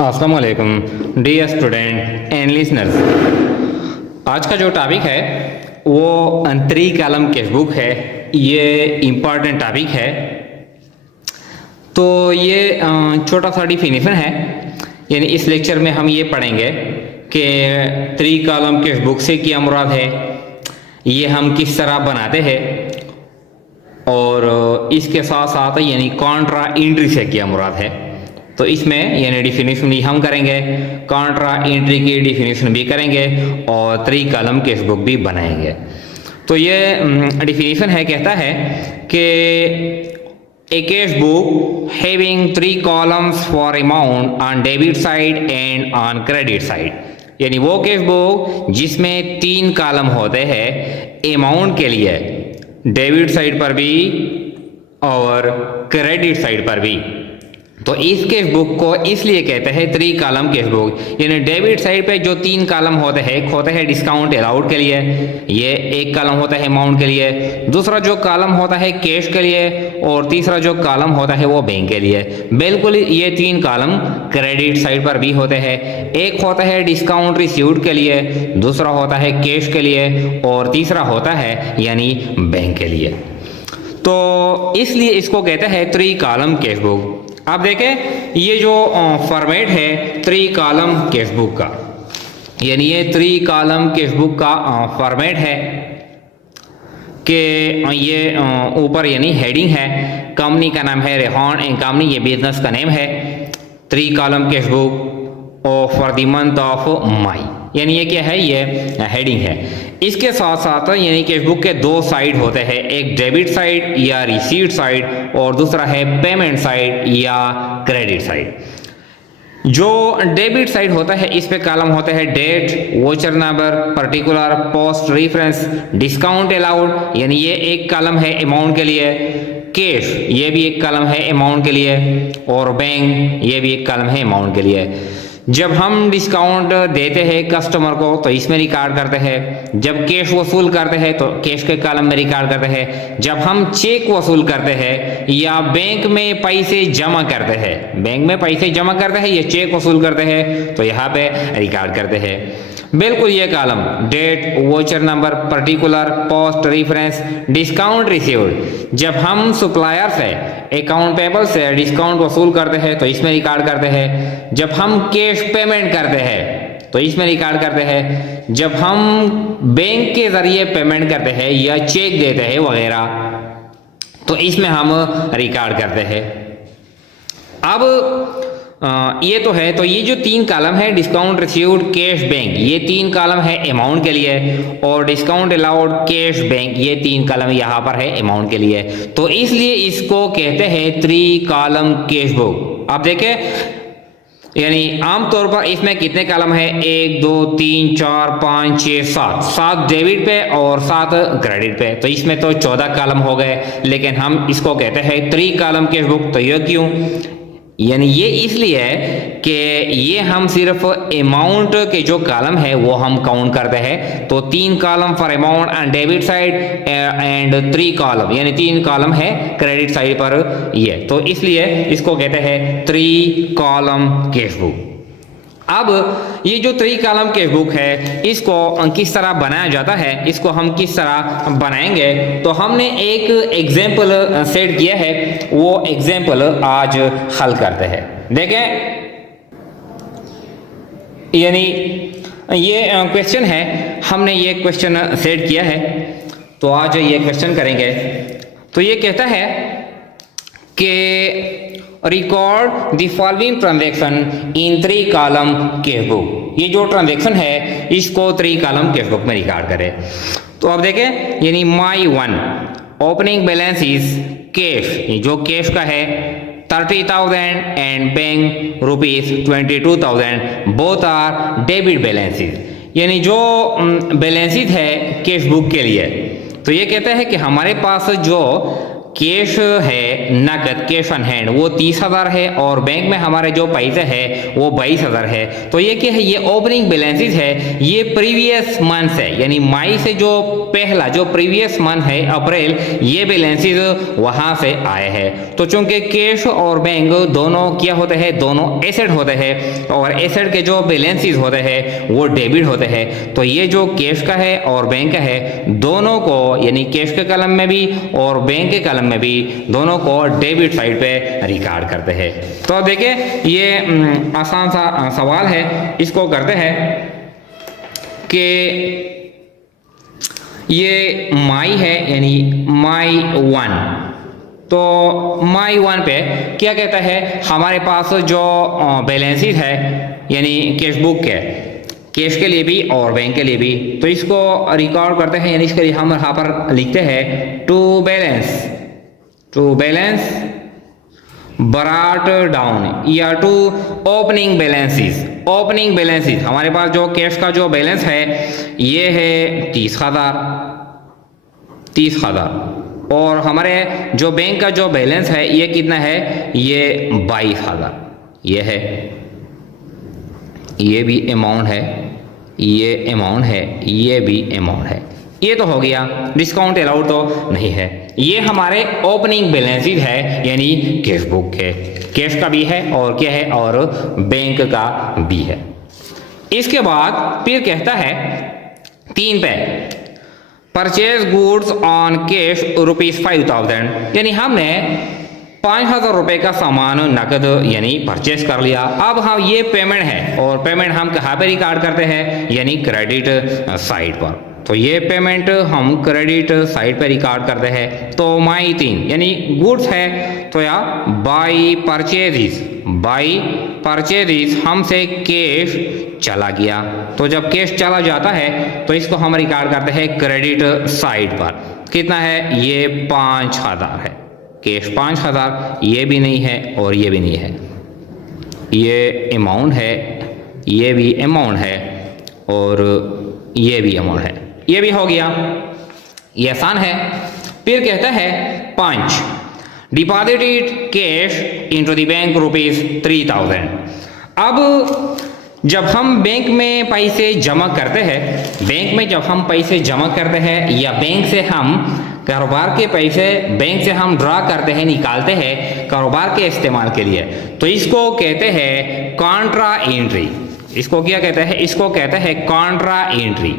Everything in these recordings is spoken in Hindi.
अस्सलाम वालेकुम डियर स्टूडेंट एंड लिसनर्स। आज का जो टॉपिक है वो अंतरी कॉलम कैशबुक है। ये इम्पॉर्टेंट टॉपिक है। तो ये छोटा सा डिफिनीशन है, यानी इस लेक्चर में हम ये पढ़ेंगे कि थ्री कॉलम कैशबुक से क्या मुराद है, ये हम किस तरह बनाते हैं, और इसके साथ साथ यानी कॉन्ट्रा एंट्री से क्या मुराद है। तो इसमें यानी डिफिनीशन भी हम करेंगे, कॉन्ट्रा एंट्री की डिफिनीशन भी करेंगे और थ्री कॉलम कैशबुक भी बनाएंगे। तो ये डिफिनीशन है, कहता है कि a cash book having three columns for amount on debit side and on credit side, यानी वो कैश बुक जिसमें तीन कॉलम होते हैं अमाउंट के लिए, डेबिट साइड पर भी और क्रेडिट साइड पर भी। तो इस कैश बुक को इसलिए कहते हैं थ्री कॉलम कैश बुक, यानी डेबिट साइड पे जो तीन कॉलम होते हैं, एक होता है डिस्काउंट अलाउड के लिए, ये एक कॉलम होता है अमाउंट के लिए, दूसरा जो कॉलम होता है कैश के लिए, और तीसरा जो कॉलम होता है वो बैंक के लिए। बिल्कुल ये तीन कॉलम क्रेडिट साइड पर भी होते हैं। एक होता है डिस्काउंट रिसीव्ड के लिए, दूसरा होता है कैश के लिए, और तीसरा होता है यानी बैंक के लिए। तो इसलिए इसको कहते हैं थ्री कॉलम कैश बुक। आप देखें ये जो फॉर्मेट है थ्री कॉलम कैशबुक का, यानी ये थ्री कॉलम कैशबुक का फॉर्मेट है कि ये ऊपर यानी हेडिंग है, कंपनी का नाम है रेहॉन एंड कंपनी, ये बिजनेस का नेम है। Three column cashbook for the month of May, यानी ये क्या है, ये हेडिंग है। इसके साथ साथ यानी कैशबुक के दो साइड होते हैं, एक डेबिट साइड या रिसीट साइड और दूसरा है पेमेंट साइड या क्रेडिट साइड। जो डेबिट साइड होता है इस पे कॉलम होते हैं date, voucher number, particular, post reference, discount allowed, यानी ये एक कॉलम है अमाउंट के लिए, कैश ये भी एक कॉलम है अमाउंट के लिए, और बैंक ये भी एक कॉलम है अमाउंट के लिए। जब हम डिस्काउंट देते हैं कस्टमर को तो इसमें रिकॉर्ड करते हैं, जब कैश वसूल करते हैं तो कैश के कॉलम में रिकॉर्ड करते हैं, जब हम चेक वसूल करते हैं या बैंक में पैसे जमा करते हैं, बैंक में पैसे जमा करते हैं या चेक वसूल करते हैं तो यहाँ पे रिकॉर्ड करते हैं। बिल्कुल ये column date, voucher number, particular, post reference, discount received, जब हम सप्लायर से अकाउंट पेबल से डिस्काउंट वसूल करते हैं तो इसमें रिकॉर्ड करते हैं, जब हम कैश पेमेंट करते हैं तो इसमें रिकॉर्ड करते हैं, जब हम बैंक के जरिए पेमेंट करते हैं या चेक देते हैं वगैरह तो इसमें हम रिकॉर्ड करते हैं। अब ये तो है, तो ये जो तीन कॉलम है डिस्काउंट रिसीव्ड कैश बैंक, ये तीन कॉलम है अमाउंट के लिए, और डिस्काउंट अलाउड कैश बैंक ये तीन कॉलम यहाँ पर है अमाउंट के लिए। तो इसलिए इसको कहते हैं थ्री कॉलम कैश बुक। आप देखें यानी आमतौर पर इसमें कितने कॉलम है, 1 2 3 4 5 6 7, 7 डेबिट पे और 7 क्रेडिट पे, तो इसमें तो 14 कॉलम हो गए। लेकिन हम इसको कहते हैं थ्री कॉलम कैश बुक। तो ये क्यों, यानी ये इसलिए है कि ये हम सिर्फ अमाउंट के जो कॉलम है वो हम काउंट करते हैं। तो तीन column for amount on debit side and three column, यानी तीन कॉलम है क्रेडिट साइड पर ये, तो इसलिए इसको कहते हैं थ्री कॉलम कैश बुक। अब ये जो थ्री कॉलम कैश बुक है इसको किस तरह बनाया जाता है, इसको हम किस तरह बनाएंगे, तो हमने एक एग्जाम्पल सेट किया है, वो एग्जाम्पल आज हल करते हैं। देखें यानी ये क्वेश्चन है, हमने ये क्वेश्चन सेट किया है, तो आज ये क्वेश्चन करेंगे। तो ये कहता है कि record the following transaction in three column cash book. ये जो ट्रांजैक्शन है इसको थ्री कॉलम कैश बुक में रिकॉर्ड करें। तो अब देखें यानी my 1 opening balance is cash, जो कैश का है 30,000 and bank ₹22,000, both are debit balances, यानी जो बैलेंसेस है कैश बुक के लिए। तो ये कहता है कि हमारे पास जो कैश है, नकद कैश ऑन हैंड वो 30,000 है और बैंक में हमारे जो पैसे है वो 22,000 है। तो ये क्या है, ये ओपनिंग बैलेंसेस है, ये प्रीवियस मंथ है, यानी मई से जो पहला जो प्रीवियस मंथ है अप्रैल, ये बैलेंसेस वहां से आए हैं। तो चूंकि कैश और बैंक दोनों क्या होते हैं, दोनों एसेट होते हैं और एसेट के जो बैलेंसेस होते हैं वो डेबिट होते हैं। तो ये जो कैश का है और बैंक का है, दोनों को यानी कैश के कलम में भी और बैंक के कलम में भी दोनों को डेबिट साइड पे रिकॉर्ड करते हैं। तो देखिए ये आसान सा सवाल है, इसको करते हैं कि ये माई है यानी माई 1, तो माई 1 पे क्या कहता है, हमारे पास जो बैलेंसेस है यानी कैश बुक के, कैश के लिए भी और बैंक के लिए भी, तो इसको रिकॉर्ड करते हैं, यानी इसके लिए हम यहाँ पर लिखते हैं टू बैलेंस ब्रॉट डाउन या टू ओपनिंग बैलेंसेस हमारे पास जो कैश का जो बैलेंस है ये है 30,000 और हमारे जो बैंक का जो बैलेंस है ये कितना है, ये 22,000 ये है, ये भी अमाउंट है, ये अमाउंट है, ये भी अमाउंट है। ये तो हो गया, डिस्काउंट अलाउड तो नहीं है। ये हमारे ओपनिंग बैलेंसेस है यानी कैश बुक है, कैश का भी है और क्या है और बैंक का भी है। इसके बाद फिर कहता है 3 पे परचेज गुड्स ऑन कैश ₹5,000, यानी हमने 5,000 रुपए का सामान नकद यानी परचेस कर लिया। अब हम ये पेमेंट है और पेमेंट हम कहाँ पे रिकॉर्ड करते हैं, यानी क्रेडिट साइड पर। तो ये पेमेंट हम क्रेडिट साइड पे रिकॉर्ड करते हैं। तो माई 3 यानी गुड्स है, तो या बाई परचेजिज हमसे कैश चला गया। तो जब कैश चला जाता है तो इसको हम रिकॉर्ड करते हैं क्रेडिट साइड पर। कितना है, ये 5,000 है, कैश 5,000, ये भी नहीं है और ये भी नहीं है, ये अमाउंट है, ये भी अमाउंट है और ये भी अमाउंट है, ये भी हो गया, ये आसान है। फिर कहता है 5 deposited cash into the bank ₹3,000। अब जब हम बैंक में पैसे जमा करते हैं, बैंक में जब हम पैसे जमा करते हैं या बैंक से हम कारोबार के पैसे बैंक से हम ड्रा करते हैं, निकालते हैं कारोबार के इस्तेमाल के लिए, तो इसको कहते हैं कॉन्ट्रा एंट्री। इसको क्या कहते हैं, इसको कहते हैं कॉन्ट्रा एंट्री।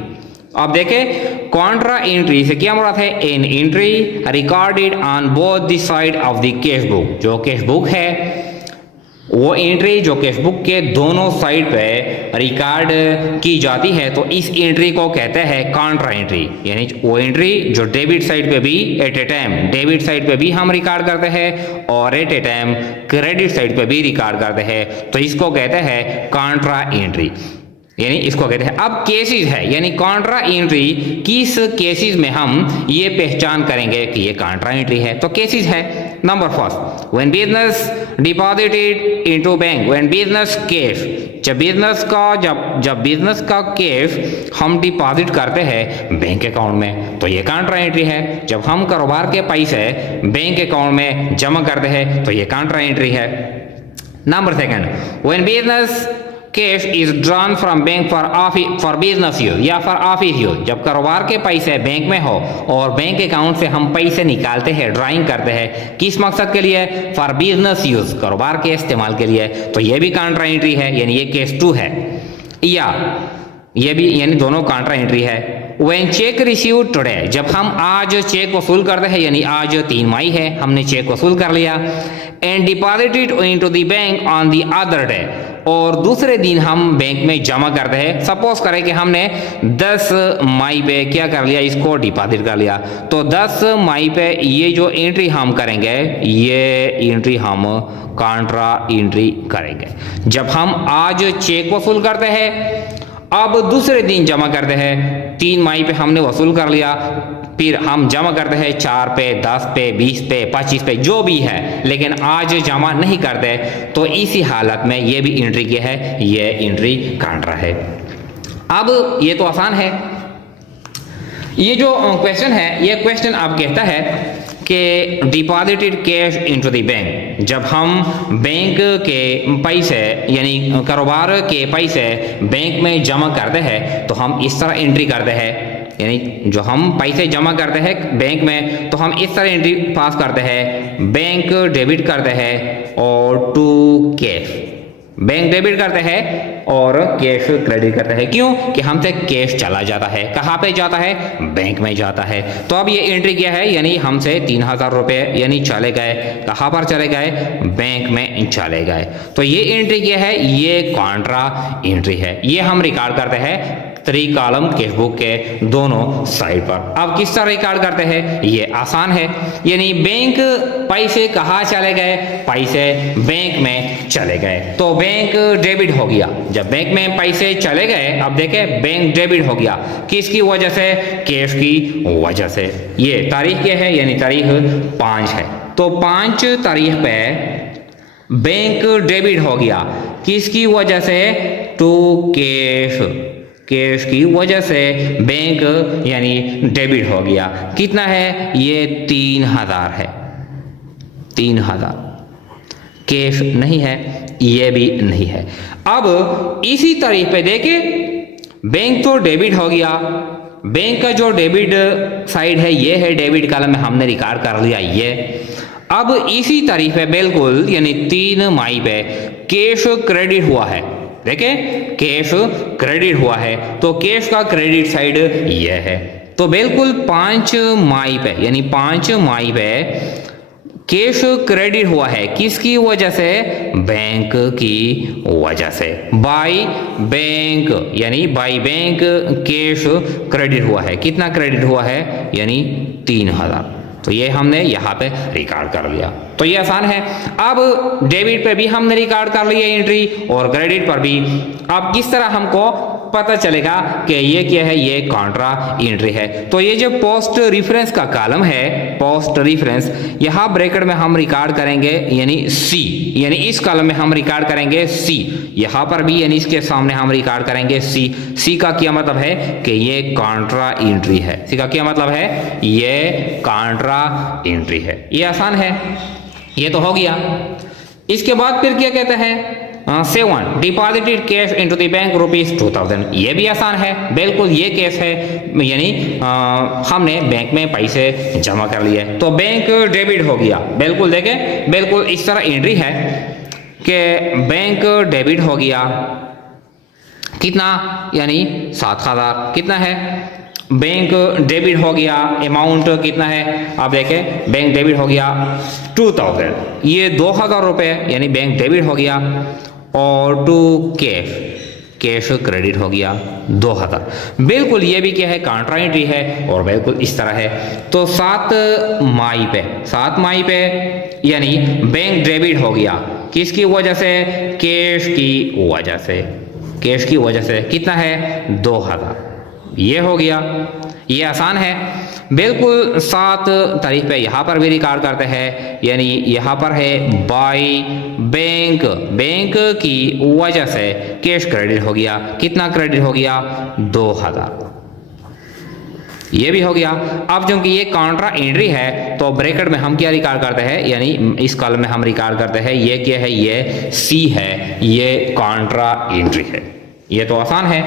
अब देखें कॉन्ट्रा एंट्री से क्या मुराद है, an entry recorded on both the side of the cash book. जो कैश बुक है वो एंट्री जो कैश बुक के दोनों साइड पे रिकॉर्ड की जाती है, तो इस एंट्री को कहते हैं कॉन्ट्रा एंट्री। यानी वो एंट्री जो डेबिट साइड पे भी at a time debit side पे भी हम रिकॉर्ड करते हैं और at a time credit side पे भी रिकॉर्ड करते हैं, तो इसको कहते हैं कॉन्ट्रा एंट्री, यानी इसको कहते हैं। अब केसेस है, यानी कॉन्ट्रा एंट्री किस केसेस में हम ये पहचान करेंगे कि ये कॉन्ट्रा एंट्री है। तो केसेस है, number first when business deposited into bank, when business cash, जब बिजनेस का कैश हम डिपॉजिट करते हैं बैंक अकाउंट में, तो ये कॉन्ट्रा एंट्री है। जब हम कारोबार के पैसे बैंक अकाउंट में जमा करते हैं तो ये कॉन्ट्रा एंट्री है। Number second when business cash is drawn from bank for business use या फॉर ऑफिस यूज, जब कारोबार के पैसे बैंक में हो और बैंक अकाउंट से हम पैसे निकालते हैं, ड्राइंग करते हैं, किस मकसद के लिए, फॉर बिजनेस यूज, कारोबार के इस्तेमाल के लिए, तो ये भी कॉन्ट्रा एंट्री है, यानी ये केस 2 है। या ये भी, यानी दोनों कॉन्ट्रा एंट्री है। व्हेन चेक रिसीव्ड टुडे, जब हम आज चेक वसूल करते हैं, यानी आज 3 मई है, हमने चेक वसूल कर लिया, and deposited into the bank on the other day, और दूसरे दिन हम बैंक में जमा करते हैं। सपोज करें कि हमने 10 मई पे क्या कर लिया, इसको डिपॉजिट कर लिया, तो 10 मई पे ये जो एंट्री हम करेंगे, ये एंट्री हम कॉन्ट्रा एंट्री करेंगे। जब हम आज चेक वसूल करते हैं, अब दूसरे दिन जमा करते हैं, 3 मई पे हमने वसूल कर लिया, फिर हम जमा करते हैं 4 पे, 10 पे, 20 पे, 25 पे, जो भी है, लेकिन आज जमा नहीं करते, तो इसी हालत में ये भी एंट्री क्या है, ये एंट्री कॉन्ट्रा है। अब ये तो आसान है। ये जो क्वेश्चन है, ये क्वेश्चन अब कहता है कि deposited cash into the bank, जब हम बैंक के पैसे यानी कारोबार के पैसे बैंक में जमा करते हैं तो हम इस तरह एंट्री करते हैं, यानी जो हम पैसे जमा करते हैं बैंक में तो हम इस तरह एंट्री पास करते हैं, बैंक डेबिट करते हैं और टू कैश, बैंक डेबिट करते हैं और कैश क्रेडिट करते हैं। क्यों? कि हमसे कैश चला जाता है, कहाँ पे जाता है? बैंक में जाता है। तो अब ये एंट्री क्या है, यानी हमसे 3000 रुपये यानी चले गए, कहाँ पर चले गए? बैंक में चले गए। तो ये एंट्री क्या है? ये कॉन्ट्रा एंट्री है। ये हम रिकॉर्ड करते हैं 3 कॉलम कैशबुक के दोनों साइड पर। अब किस तरह रिकॉर्ड करते हैं? ये आसान है, यानी बैंक पैसे कहाँ चले गए? पैसे बैंक में चले गए, तो बैंक डेबिट हो गया। जब बैंक में पैसे चले गए, अब देखें बैंक डेबिट हो गया, किसकी वजह से? कैश की वजह से। ये तारीख क्या है? यानी तारीख 5 है, तो 5 तारीख पे बैंक डेबिट हो गया, किसकी वजह से? टू कैश, कैश की वजह से बैंक यानी डेबिट हो गया। कितना है? ये 3000 है, 3000। कैश नहीं है, ये भी नहीं है। अब इसी तारीख पे देखें, बैंक तो डेबिट हो गया, बैंक का जो डेबिट साइड है ये है, डेबिट कॉलम में हमने रिकॉर्ड कर लिया ये। अब इसी तारीख पे बिल्कुल यानी 3 मई पे कैश क्रेडिट हुआ है, देखें कैश क्रेडिट हुआ है, तो कैश का क्रेडिट साइड ये है। तो बिल्कुल 5 मई पे यानी 5 मई पे कैश क्रेडिट हुआ है, किसकी वजह से? बैंक की वजह से। बाय बैंक यानी बाय बैंक कैश क्रेडिट हुआ है, कितना क्रेडिट हुआ है? यानी 3000। तो ये हमने यहाँ पे रिकॉर्ड कर लिया, तो ये आसान है। अब डेबिट पे भी हमने रिकॉर्ड कर लिया एंट्री और क्रेडिट पर भी। अब किस तरह हमको पता चलेगा कि ये क्या है? ये कॉन्ट्रा एंट्री है। तो ये जो पोस्ट रेफरेंस का कॉलम है, पोस्ट रेफरेंस, यहाँ ब्रैकेट में हम रिकॉर्ड करेंगे यानी सी, यानी इस कॉलम में हम रिकॉर्ड करेंगे सी, यहाँ पर भी यानी इसके सामने हम रिकॉर्ड करेंगे सी। सी का क्या मतलब है? कि ये कॉन्ट्रा एंट्री है। सी का क्या मतलब है? ये कॉन्ट्रा एंट्री है। ये आसान है, ये तो हो गया। इसके बाद फिर क्या कहते हैं? 7 deposited cash into the bank ₹2000। ये भी आसान है, बिल्कुल ये केस है, यानी हमने बैंक में पैसे जमा कर लिए तो बैंक डेबिट हो गया। बिल्कुल देखें, बिल्कुल इस तरह एंट्री है कि बैंक डेबिट हो गया, कितना? यानी 7000। कितना है? बैंक डेबिट हो गया, अमाउंट कितना है? आप देखें बैंक डेबिट हो गया 2000, ये 2000 रुपये यानी बैंक डेबिट हो गया, और टू कैश, कैश क्रेडिट हो गया 2000। बिल्कुल ये भी क्या है? कॉन्ट्रा एंट्री है और बिल्कुल इस तरह है। तो 7 मई पे यानी बैंक डेबिट हो गया, किसकी वजह से? कैश की वजह से, कैश की वजह से। कितना है? 2000। ये हो गया, ये आसान है। बिल्कुल 7 तारीख पे यहाँ पर भी रिकॉर्ड करते हैं, यानी यहाँ पर है बाय बैंक, बैंक की वजह से कैश क्रेडिट हो गया, कितना क्रेडिट हो गया? 2000। ये भी हो गया। अब क्योंकि ये कॉन्ट्रा एंट्री है तो ब्रैकेट में हम क्या रिकॉर्ड करते हैं, यानी इस कॉलम में हम रिकॉर्ड करते हैं ये क्या है? ये सी है, ये कॉन्ट्रा एंट्री है। ये तो आसान है।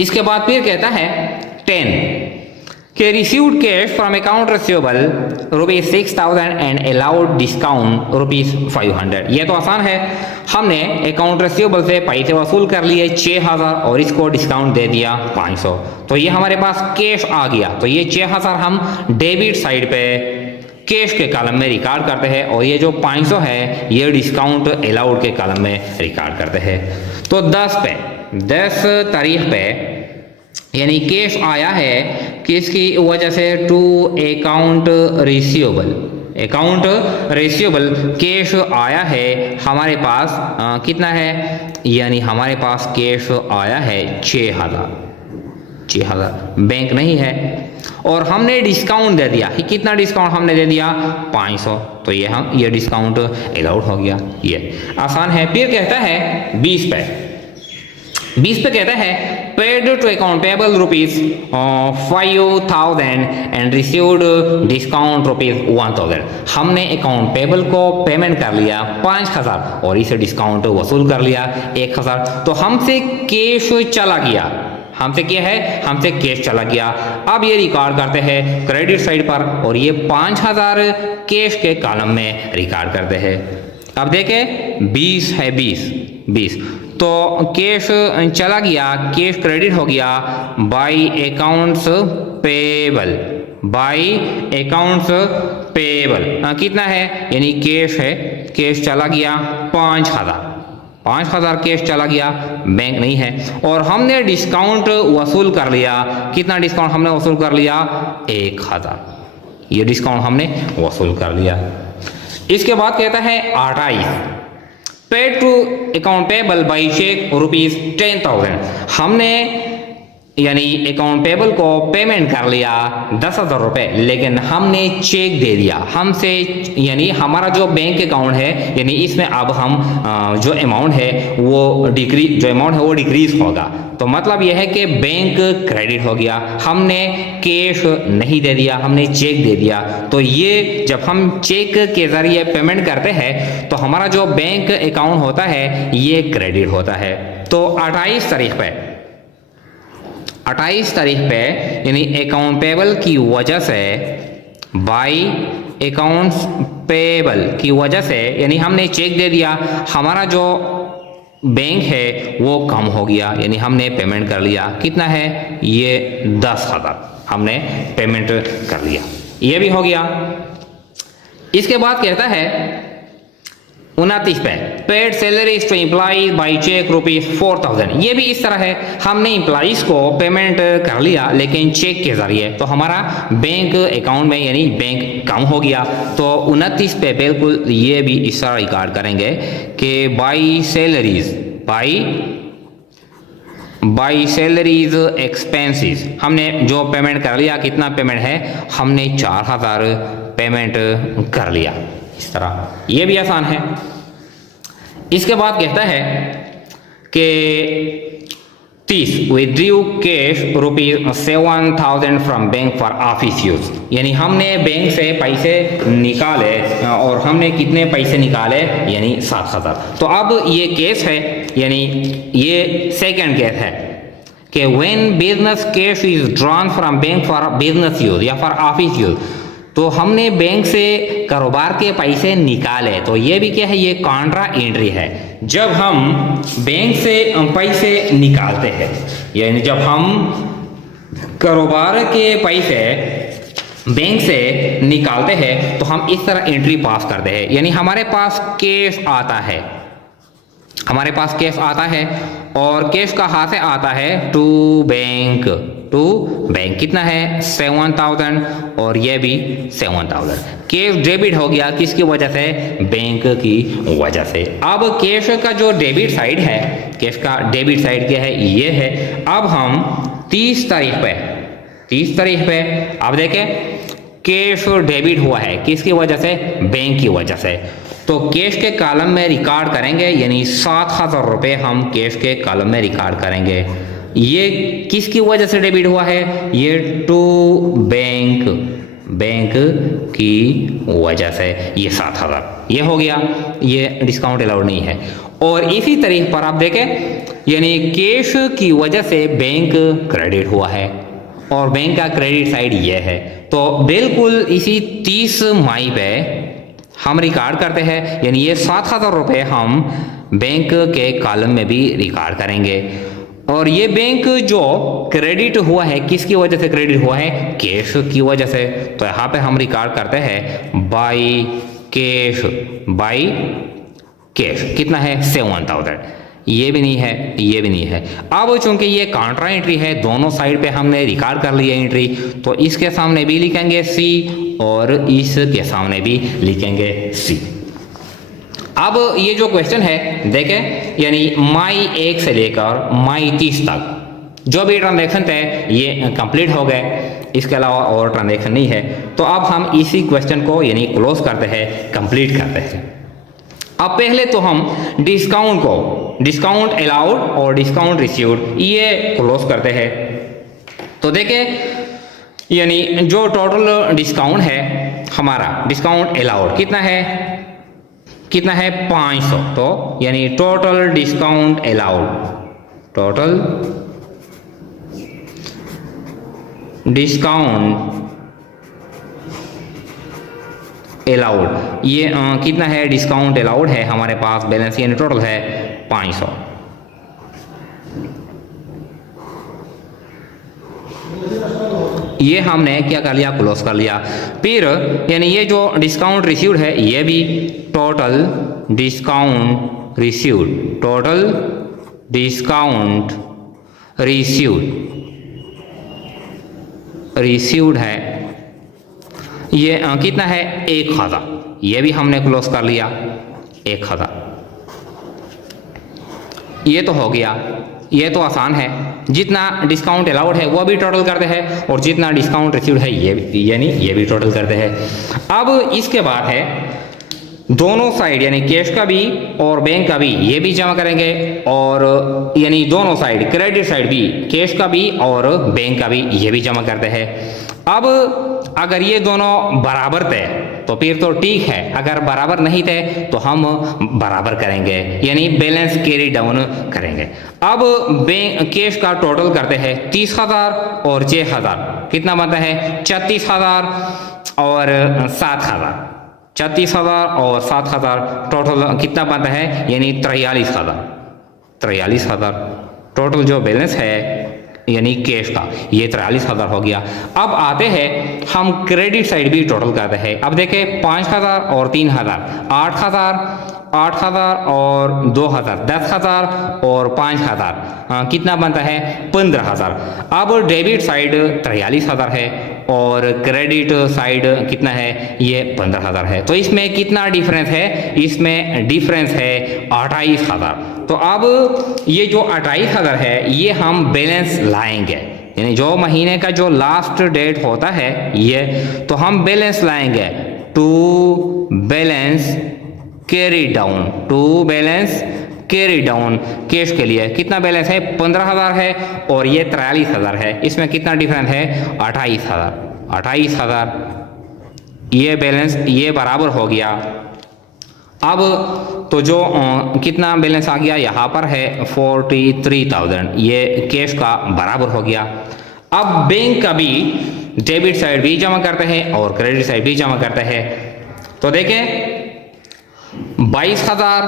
इसके बाद फिर कहता है 10 कि received cash from account receivable ₹6000 and allowed discount ₹500। ये तो आसान है, हमने अकाउंट रिसीवेबल से पैसे वसूल कर लिए 6000 और इसको डिस्काउंट दे दिया 500, तो ये हमारे पास कैश आ गया। तो ये 6000 हम डेबिट साइड पे कैश के कॉलम में रिकॉर्ड करते हैं और ये जो 500 है ये डिस्काउंट अलाउड के कॉलम में रिकॉर्ड करते हैं। तो 10 तारीख पे यानी कैश आया है, किसकी वजह से? To account receivable, account receivable cash आया है हमारे पास। कितना है? यानी हमारे पास कैश आया है 6000, बैंक नहीं है और हमने डिस्काउंट दे दिया। कितना डिस्काउंट हमने दे दिया? 500, तो ये डिस्काउंट अलाउड हो गया। ये आसान है। फिर कहता है 20 पे कहता है paid to account payable ₹5,000 and received discount ₹1,000। हमने अकाउंट पेबल को पेमेंट कर लिया 5,000 और इसे डिस्काउंट वसूल कर लिया 1,000। तो हमसे कैश चला गया, हमसे क्या है, हमसे कैश चला गया। अब ये रिकॉर्ड करते हैं क्रेडिट साइड पर और ये 5,000 कैश के कॉलम में रिकॉर्ड करते हैं। अब देखें 20 है, 20 तो कैश चला गया, कैश क्रेडिट हो गया by accounts payable, by accounts payable कितना है, यानी कैश है, कैश चला गया 5,000 कैश चला गया, बैंक नहीं है। और हमने डिस्काउंट वसूल कर लिया, कितना डिस्काउंट हमने वसूल कर लिया 1,000, ये डिस्काउंट हमने वसूल कर लिया। इसके बाद कहता है 28 paid to account payable by cheque ₹10,000। हमने यानी अकाउंट पेबल को पेमेंट कर लिया 10,000 रुपये, लेकिन हमने चेक दे दिया हमसे, यानी हमारा जो बैंक अकाउंट है, यानी इसमें अब हम जो अमाउंट है वो डिक्रीज होगा। तो मतलब यह है कि बैंक क्रेडिट हो गया, हमने कैश नहीं दे दिया, हमने चेक दे दिया। तो ये जब हम चेक के जरिए पेमेंट करते हैं तो हमारा जो बैंक अकाउंट होता है ये क्रेडिट होता है। तो 28 तारीख पे यानी अकाउंट पेबल की वजह से, बाई अकाउंट्स पेबल की वजह से, यानी हमने चेक दे दिया, हमारा जो बैंक है वो कम हो गया, यानी हमने पेमेंट कर लिया। कितना है, ये 10,000 हमने पेमेंट कर लिया, ये भी हो गया। इसके बाद कहता है 29 पे paid salaries to employees by cheque ₹4,000। ये भी इस तरह है, हमने एम्प्लॉइज को पेमेंट कर लिया लेकिन चेक के जरिए, तो हमारा बैंक अकाउंट में यानी बैंक कम हो गया। तो 29 पे बिल्कुल ये भी इस तरह रिकॉर्ड करेंगे कि बाई सैलरीज एक्सपेंसेस, हमने जो पेमेंट कर लिया, कितना पेमेंट है, हमने 4,000 पेमेंट कर लिया। इस तरह ये भी आसान है। इसके बाद कहता है कि 30 withdrew cash ₹7,000 from bank for office use, यानी हमने बैंक से पैसे निकाले और हमने कितने पैसे निकाले, यानी 7,000। तो अब ये केस है, यानी ये सेकंड केस है कि when business cash is drawn from bank for business use या फॉर ऑफिस यूज, तो हमने बैंक से कारोबार के पैसे निकाले। तो ये भी क्या है, ये कॉन्ट्रा एंट्री है। जब हम बैंक से पैसे निकालते हैं, यानी जब हम कारोबार के पैसे बैंक से निकालते हैं तो हम इस तरह एंट्री पास करते हैं, यानी हमारे पास कैश आता है, हमारे पास कैश आता है और कैश कहाँ से आता है, टू बैंक कितना है 7,000 और ये भी 7,000। कैश डेबिट हो गया, किसकी वजह से, बैंक की वजह से। अब कैश का जो डेबिट साइड है, कैश का डेबिट साइड क्या है, ये है। अब हम 30 तारीख पे अब देखें कैश डेबिट हुआ है, किसकी वजह से, बैंक की वजह से। तो कैश के कॉलम में रिकॉर्ड करेंगे, यानी 7,000 रुपये हम कैश के कॉलम में रिकॉर्ड करेंगे। ये किसकी वजह से डेबिट हुआ है, ये टू बैंक की वजह से ये 7,000 ये हो गया, ये डिस्काउंट अलाउड नहीं है। और इसी तरीके पर आप देखें, यानी कैश की वजह से बैंक क्रेडिट हुआ है और बैंक का क्रेडिट साइड ये है। तो बिल्कुल इसी 30 मई पे हम रिकॉर्ड करते हैं, यानी ये 7,000 रुपये हम बैंक के कॉलम में भी रिकॉर्ड करेंगे। और ये बैंक जो क्रेडिट हुआ है, किसकी वजह से क्रेडिट हुआ है, कैश की वजह से। तो यहाँ पे हम रिकॉर्ड करते हैं बाई कैश कितना है 7,000, ये भी नहीं है, ये भी नहीं है। अब चूंकि ये कॉन्ट्रा एंट्री है, दोनों साइड पे हमने रिकॉर्ड कर लिया एंट्री, तो इसके सामने भी लिखेंगे सी और इसके सामने भी लिखेंगे सी। अब ये जो क्वेश्चन है देखें, यानी मई 1 से लेकर मई 30 तक जो भी ट्रांजैक्शन थे ये कंप्लीट हो गए, इसके अलावा और ट्रांजैक्शन नहीं है। तो अब हम इसी क्वेश्चन को यानी क्लोज करते हैं, कंप्लीट करते हैं। अब पहले तो हम डिस्काउंट को डिस्काउंट अलाउड और डिस्काउंट रिसीव्ड ये क्लोज करते हैं। तो देखिए यानी जो टोटल डिस्काउंट है हमारा, डिस्काउंट अलाउड कितना है 500। तो यानी total discount allowed, total discount allowed ये कितना है, डिस्काउंट अलाउड है हमारे पास बैलेंस यानी टोटल है 500। ये हमने क्या कर लिया, क्लोज कर लिया। फिर यानी ये जो डिस्काउंट रिसीव्ड है ये भी total discount received, total discount received है ये कितना है 1000। ये भी हमने क्लोज कर लिया 1000। ये तो हो गया, ये तो आसान है। जितना डिस्काउंट अलाउड है वो भी टोटल करते हैं और जितना डिस्काउंट रिसीव्ड है ये भी टोटल करते हैं। अब इसके बाद है दोनों साइड यानी कैश का भी और बैंक का भी ये भी जमा करेंगे, और यानी दोनों साइड क्रेडिट साइड भी कैश का भी और बैंक का भी ये भी जमा करते हैं। अब अगर ये दोनों बराबर थे तो फिर तो ठीक है, अगर बराबर नहीं थे तो हम बराबर करेंगे यानी बैलेंस कैरी डाउन करेंगे। अब बैंक कैश का टोटल करते हैं 30,000 और 6,000 कितना बनता है 36,000 और 7,000। 36,000 और 7,000 टोटल कितना बनता है यानी 43,000 टोटल जो बैलेंस है यानी कैश का ये 43,000 हो गया। अब आते हैं हम क्रेडिट साइड भी टोटल करते हैं। अब देखें 5,000 और 3,000 8,000 और 2,000 10,000 और 5,000 कितना बनता है 15,000। अब डेबिट साइड 43,000 है और क्रेडिट साइड कितना है ये 15,000 है। तो इसमें कितना डिफरेंस है, इसमें डिफरेंस है 28,000। तो अब ये जो 28,000 है ये हम बैलेंस लाएंगे, यानी जो महीने का जो लास्ट डेट होता है ये, तो हम बैलेंस लाएंगे to balance carry down cash के लिए। कितना बैलेंस है 15,000 है और ये 43,000 है। इसमें कितना डिफरेंस है 28,000 ये बैलेंस ये बराबर हो गया। अब तो जो कितना बैलेंस आ गया यहाँ पर है 43,000 ये कैश का बराबर हो गया। अब बैंक का भी डेबिट साइड भी जमा करते हैं और क्रेडिट साइड भी जमा करते हैं। तो देखें 22,000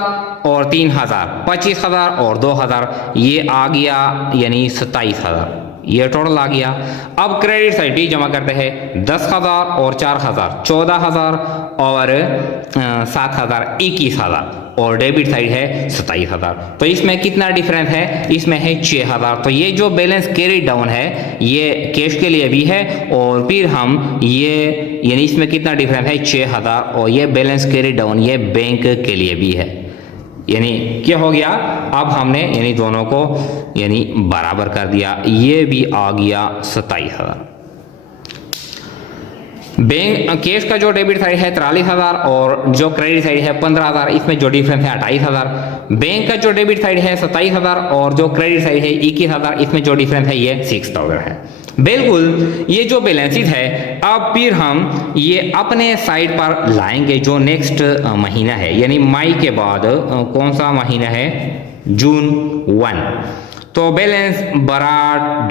और 3,000 25,000 और 2,000 ये आ गया यानी 27,000 ये टोटल आ गया। अब क्रेडिट साइड भी जमा करते हैं 10,000 और 4,000 14,000 और 7,000 21,000 और डेबिट साइड है 27,000। तो इसमें कितना डिफरेंस है, इसमें है 6,000। तो ये जो बैलेंस कैरी डाउन है ये कैश के लिए भी है और फिर हम ये यानी इसमें कितना डिफरेंस है 6,000 और ये बैलेंस कैरी डाउन ये बैंक के लिए भी है। यानी क्या हो गया, अब हमने यानी दोनों को यानी बराबर कर दिया, ये भी आ गया 27,000। बैंक कैश का जो डेबिट साइड है 43,000 और जो क्रेडिट साइड है 15,000 इसमें जो डिफरेंस है 28,000। बैंक का जो डेबिट साइड है 27,000 और जो क्रेडिट साइड है 21,000 इसमें जो डिफरेंस है ये 6,000 है। बिल्कुल ये जो बैलेंसेस है अब फिर हम ये अपने साइड पर लाएंगे जो नेक्स्ट महीना है, यानी मई के बाद कौन सा महीना है जून 1। तो बैलेंस बराड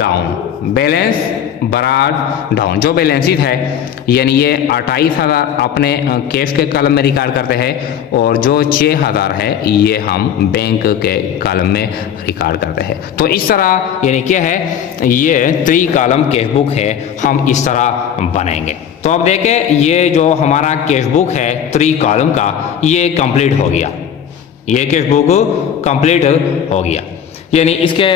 डाउन जो बैलेंसेस है यानी ये 28,000 अपने कैश के कॉलम में रिकॉर्ड करते हैं और जो 6,000 है ये हम बैंक के कॉलम में रिकॉर्ड करते हैं। तो इस तरह यानी क्या है ये 3 कॉलम कैश बुक है, हम इस तरह बनाएंगे। तो अब देखें ये जो हमारा कैश बुक है 3 कॉलम का ये कंप्लीट हो गया, ये कैश बुक कंप्लीट हो गया। यानी इसके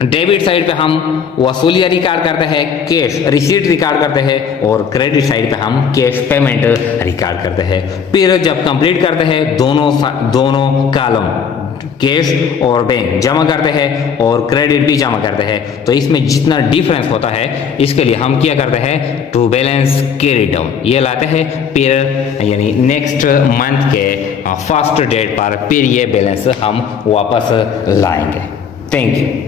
डेबिट साइड पे हम वसूलियाँ रिकॉर्ड करते हैं, कैश रिसीट रिकॉर्ड करते हैं और क्रेडिट साइड पे हम कैश पेमेंट रिकॉर्ड करते हैं। फिर जब कंप्लीट करते हैं दोनों कॉलम कैश और बैंक जमा करते हैं और क्रेडिट भी जमा करते हैं। तो इसमें जितना डिफरेंस होता है इसके लिए हम क्या करते हैं टू बैलेंस कैरी डाउन ये लाते हैं। फिर यानी नेक्स्ट मंथ के फर्स्ट डेट पर फिर ये बैलेंस हम वापस लाएंगे। Thank you.